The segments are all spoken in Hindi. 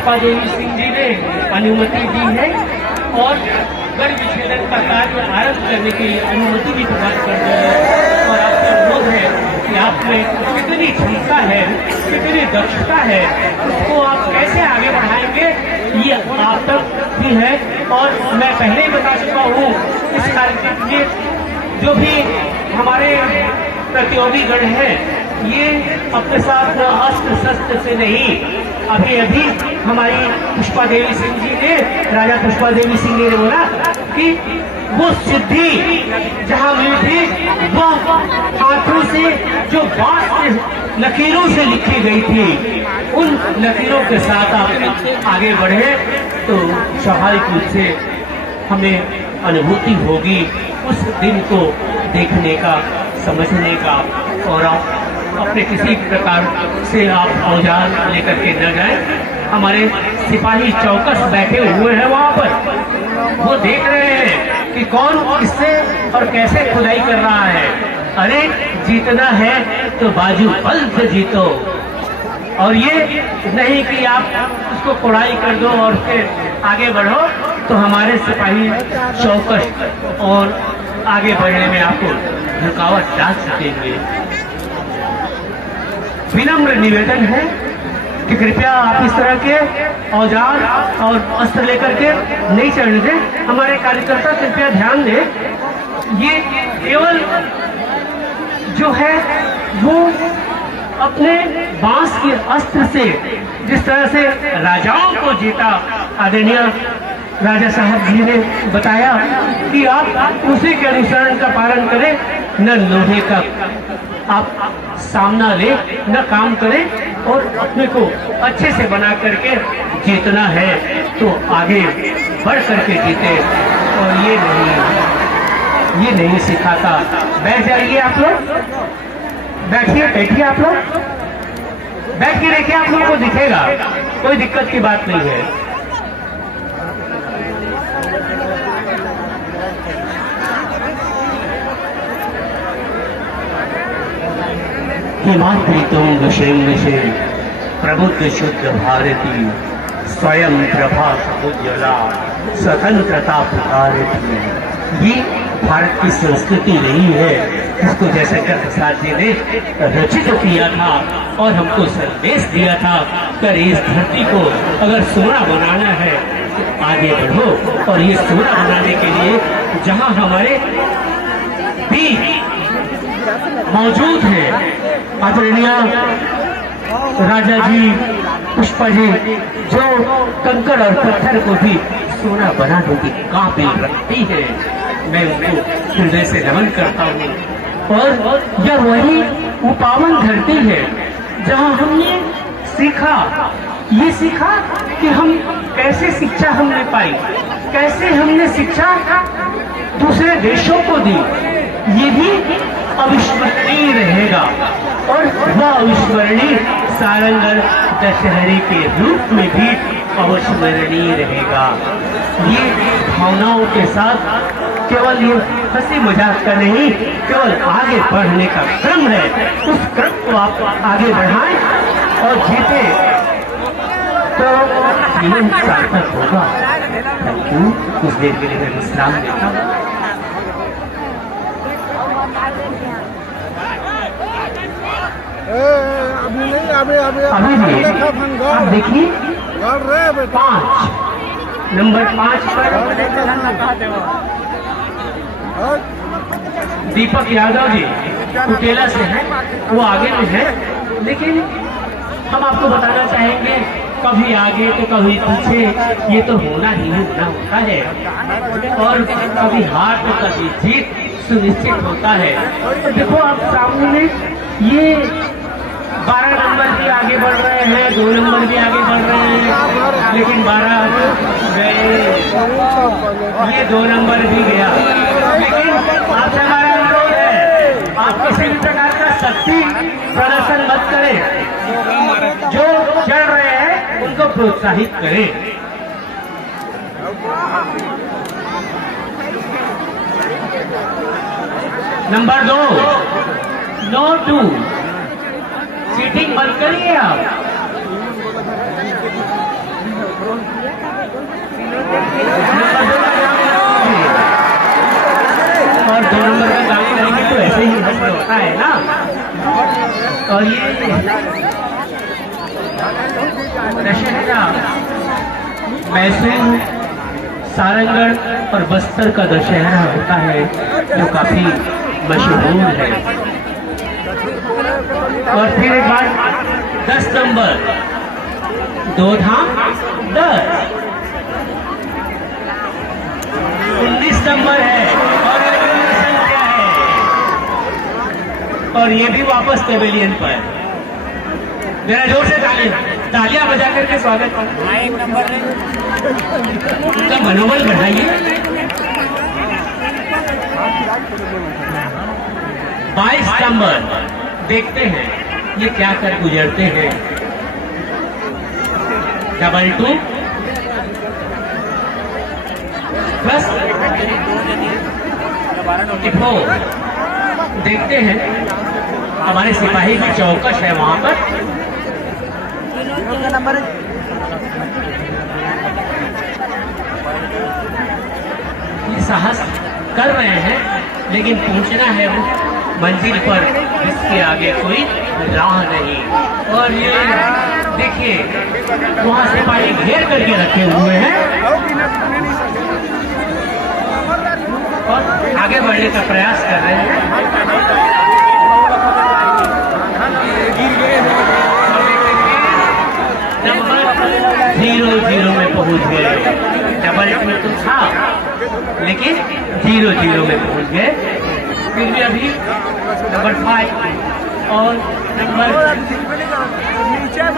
पुष्पा देवी सिंह जी ने अनुमति दी है और गढ़ विच्छेदन का कार्य आरंभ करने की अनुमति भी प्रदान कर दी है। और आपसे अनुरोध है कि आप में कितनी क्षमता है, कितनी दक्षता है, उसको आप कैसे आगे बढ़ाएंगे, ये आप तक भी है। और मैं पहले ही बता चुका हूँ, इस कार्यक्रम के जो भी हमारे प्रतियोगी गण हैं, ये अपने साथ अस्त्र शस्त्र से नहीं, अभी अभी हमारी पुष्पा देवी सिंह जी ने, राजा पुष्पा देवी सिंह ने बोला कि वो सिद्धि जहाँ मिली थी वो हाथों से जो बांस के लकीरों से लिखी गई थी, उन लकीरों के साथ आप आगे बढ़े तो स्वाभाविक रूप से हमें अनुभूति होगी उस दिन को देखने का, समझने का। और अपने किसी प्रकार से आप औजार लेकर के न जाएं। हमारे सिपाही चौकस बैठे हुए हैं वहाँ पर, वो देख रहे हैं कि कौन किससे और कैसे खुदाई कर रहा है। अरे जीतना है तो बाजू बल से जीतो, और ये नहीं कि आप उसको कुड़ाई कर दो और फिर आगे बढ़ो। तो हमारे सिपाही चौकस और आगे बढ़ने में आपको रुकावट डाल सकेंगे। विनम्र निवेदन है कि कृपया आप इस तरह के औजार और अस्त्र लेकर के नहीं चढ़ने दें। हमारे कार्यकर्ता कृपया ध्यान दें, ये केवल जो है वो अपने बांस के अस्त्र से जिस तरह से राजाओं को जीता आदरणीय राजा साहब जी ने बताया कि आप उसी के अनुसरण का पालन करें, न लोहे का आप सामना ले, न काम करें और अपने को अच्छे से बना करके जीतना है तो आगे बढ़ करके जीते। और ये नहीं सिखाता। बैठ जाइए आप लोग, बैठिए आप लोग, बैठ के देखिए, आप लोगों को दिखेगा, कोई दिक्कत की बात नहीं है। हिमाद्रि तुंग श्रृंग प्रबुद्ध शुद्ध भारती, स्वयं प्रभा उज्ज्वला स्वतंत्रता पुकारती। ये भारत की संस्कृति नहीं है, इसको जयशंकर प्रसाद जी ने रचित किया था और हमको संदेश दिया था कि इस धरती को अगर सोना बनाना है तो आगे बढ़ो। और ये सोना बनाने के लिए जहाँ हमारे भी मौजूद है आदरणीय राजा जी, पुष्पा जी, जो कंकड़ और पत्थर को भी सोना बनाने की काबिल रखती है, मैं उनको हृदय से नमन करता हूँ। और यह वही वो पावन धरती है जहाँ हमने सीखा, ये सीखा कि हम कैसे शिक्षा हमने पाई, कैसे हमने शिक्षा दूसरे देशों को दी। ये भी अविस्मरणीय रहेगा और वह अविस्मरणीय सारंगढ़ दशहरे के रूप में भी अविस्मरणीय रहेगा। ये भावनाओं के साथ केवल ये हंसी मजाक का नहीं, केवल आगे बढ़ने का क्रम है। उस क्रम को आप आगे बढ़ाएं और जीते तो जीवन सार्थक होगा। Thank you. कुछ देर के लिए मैं विश्राम देता हूँ। अभी नहीं, अभी आप देखिए 5 नंबर 5 पर दीपक यादव जी कुटेला से हैं, वो आगे में है, लेकिन हम आपको बताना चाहेंगे कभी आगे तो कभी पीछे, ये तो होना ही होता है। और कभी हार तो कभी जीत सुनिश्चित होता है। तो देखो आप सामने में ये 12 नंबर भी आगे बढ़ रहे हैं, 2 नंबर भी आगे बढ़ रहे हैं, लेकिन 12 गए, ये 2 नंबर भी गया। लेकिन आपसे हमारा अनुरोध है, आप किसी भी प्रकार का शक्ति प्रदर्शन मत करें, जो चल रहे हैं उनको प्रोत्साहित करें। नंबर 2 नो 2, चीटिंग बंद करिए आप। और 2 नंबर का काम करेंगे तो ऐसे ही होता है ना। और ये दशहरा मैसूर, सारंगढ़ और बस्तर का दशहरा होता है जो काफी मशहूर है। और फिर एक बार 10 नंबर 2 धाम 10, 19 नंबर है और संख्या है। और ये भी वापस पेवेलियन पर। मेरा जोर से तालियां बजा करके स्वागत करो। 1 नंबर उनका मनोबल बढ़ाइए। 22 नंबर देखते हैं ये क्या कर गुजरते हैं। 22 प्लस 4 देखते हैं। हमारे सिपाही की चौकस है वहां पर। नंबर ये साहस कर रहे हैं लेकिन पहुंचना है वो मंजिल पर जिसके आगे कोई राह नहीं। और ये देखिए वहां सिपाही घेर करके रखे हुए हैं और आगे बढ़ने का प्रयास कर रहे हैं। नंबर 0-0 में पहुंच गए। डबल में तो था लेकिन 0-0 में पहुंच गए। फिर भी अभी नंबर 5 और नंबर 4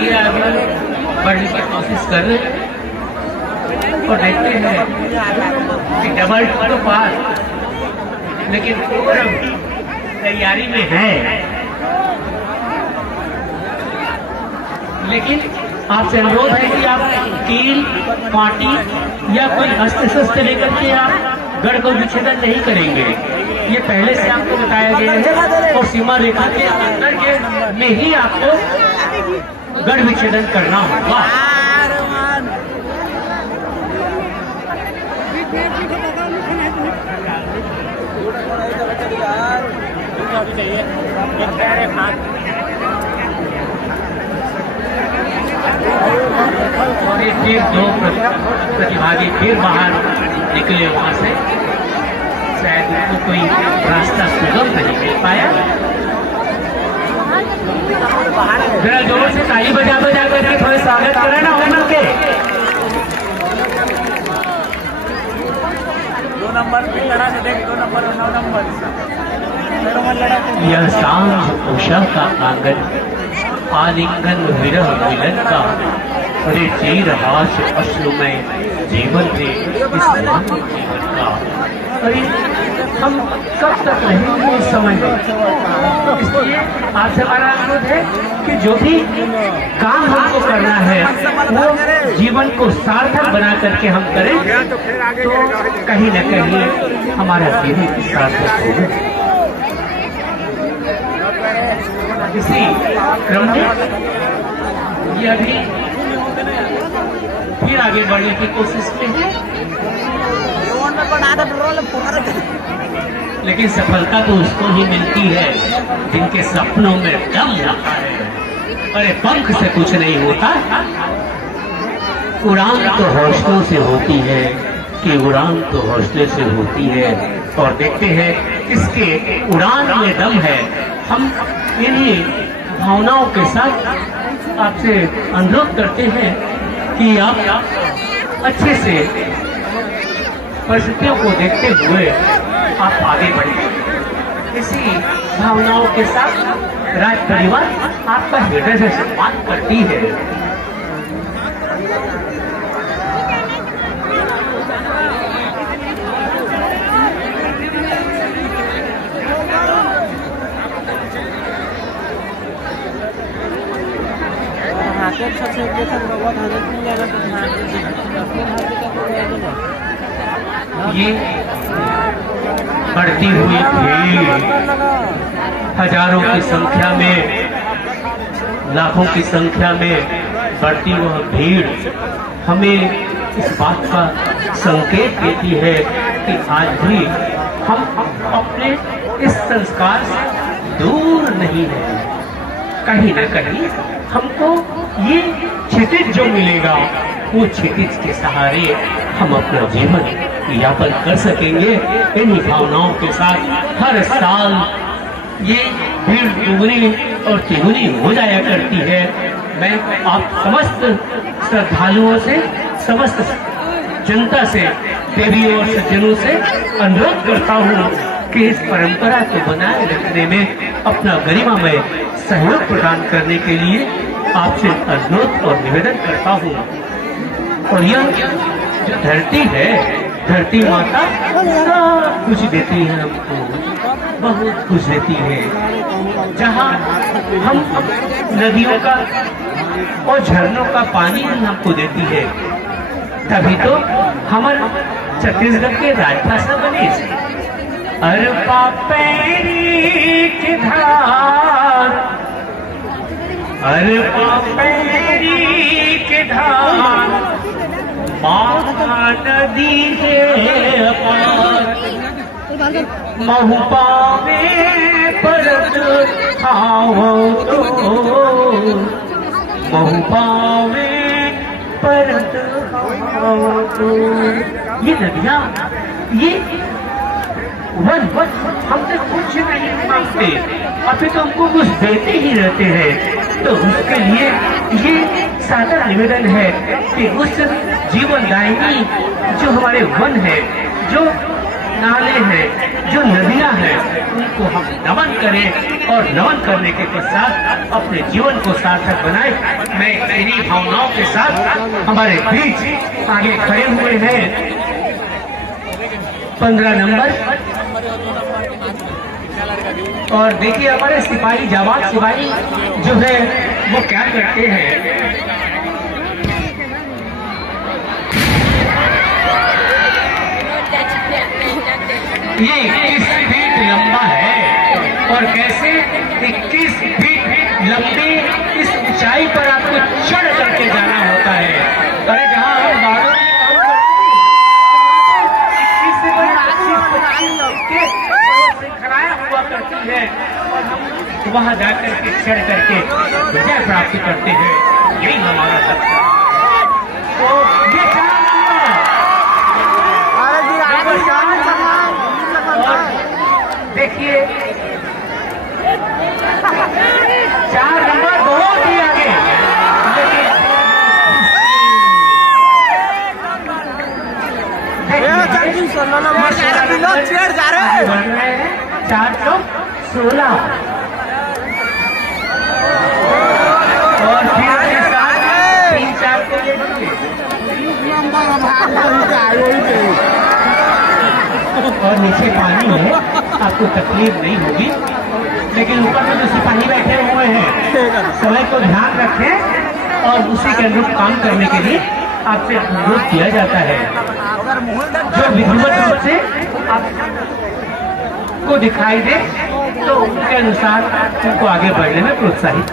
ये आगे बढ़ने की कोशिश कर रहे हैं। और देखते हैं कि डबल तो पास लेकिन तैयारी में है। लेकिन आपसे अनुरोध है कि आप कील, कांटी या कोई अस्त्र शस्त्र लेकर के आप गढ़ को विच्छेदन नहीं करेंगे। ये पहले से आपको बताया गया है और सीमा रेखा के अंदर के में ही आपको गढ़ विच्छेदन करना होगा। और ये फिर 2 प्रतिभागी फिर बाहर निकले वहां से। शायद उनको कोई रास्ता सुगम नहीं मिल पाया। जरा जोर से ताली बजा करके थोड़े स्वागत करें ना ओनर के। 2 नंबर भी लड़ा से देख 2 नंबर और 9 नंबर। यह सांझ उषा का आंगन, आलिंगन विरह मिलन का। अरे जी रहा से अश्रु में जीवन थे इस जीवन का। अरे हम कब तक रहेंगे इस समय में। इसलिए आपसे हमारा अनुरोध है कि जो भी काम हमको करना है वो जीवन को सार्थक बना करके हम करें तो कहीं न कहीं हमारा जीवन सार्थक होगा। इसी क्रम में ये अभी फिर आगे बढ़ने की कोशिश में है लेकिन सफलता तो उसको ही मिलती है जिनके सपनों में दम होता है। अरे पंख से कुछ नहीं होता। उड़ान तो हौसलों से होती है कि उड़ान तो हौसले से होती है। और देखते हैं किसके उड़ान में दम है। हम इन्हीं भावनाओं के साथ आपसे अनुरोध करते हैं कि आप अच्छे से परिस्थितियों को देखते हुए आप आगे बढ़ें। इसी भावनाओं के साथ राज परिवार आपका हृदय से सम्मान करती है। सबसे बहुत हजरत मिल जाएगा तो ये बढ़ती हुई भीड़, हजारों की संख्या में, लाखों की संख्या में बढ़ती वह भीड़ हमें इस बात का संकेत देती है कि आज भी हम अपने इस संस्कार से दूर नहीं हैं। कहीं न कहीं हमको ये क्षितिज जो मिलेगा, वो क्षितिज के सहारे हम अपना जीवन यापन कर सकेंगे। इन्हीं भावनाओं के साथ हर साल ये भीड़ दुगनी और तिगुनी हो जाया करती है। मैं आप समस्त श्रद्धालुओं से, समस्त जनता से, देवियों और सज्जनों से अनुरोध करता हूँ कि इस परंपरा को बनाए रखने में अपना गरिमामय सहयोग प्रदान करने के लिए आपसे अनुरोध और निवेदन करता हूँ। और यह जो धरती है, धरती माता सब कुछ देती है हमको, बहुत कुछ देती है। जहाँ हम नदियों का और झरनों का पानी भी हमको देती है, तभी तो हमारे छत्तीसगढ़ के राजभाषा बने। अरपा पैरी की धार, अरपा पैरी की धार, माँ नदी है अपार, महु पावे परत आओ तो, महु पावे परत आओ तो। ये नदियाँ, ये वन हमसे कुछ नहीं मांगते, अभी तो हमको कुछ देते ही रहते हैं। तो उसके लिए ये सादर निवेदन है कि उस जीवनदायिनी जो हमारे वन है, जो नाले हैं, जो नदियां हैं, उनको हम नमन करें और नमन करने के पश्चात अपने जीवन को सार्थक बनाए। मैं इन्हीं भावनाओं के साथ हमारे बीच आगे खड़े हुए हैं 15 नंबर। और देखिए हमारे सिपाही, जवान सिपाही जो है वो क्या करते हैं, ये 21 फीट लंबा है और कैसे 21 फीट लंबी इस ऊंचाई पर आपको चढ़ करके जाना होता है। अरे जहाँ हम बाड़ों में श्रृंखलाएं हुआ करती है और हम वहां जाकर के चढ़ करके विजय प्राप्त करते हैं, यही हमारा लक्ष्य है। तो ये देखिए 4 नंबर बहुत ही आगे, जा रहे हैं 416 और फिर 3-4 के लिए और नीचे पानी है, आपको तकलीफ नहीं होगी। लेकिन ऊपर में जो सिपाही बैठे हुए हैं, समय को ध्यान रखें और उसी के अनुरूप काम करने के लिए आपसे अनुरोध किया जाता है। जो विधिवत रूप से आपको दिखाई दे तो उनके अनुसार उनको आगे बढ़ने में प्रोत्साहित।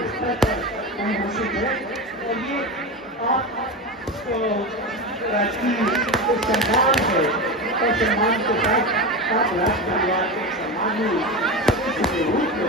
स्तर पर हम हासिल करें और ये आप की सम्मान है और सम्मान के साथ आप राष्ट्र परिवार के सम्मान रूप में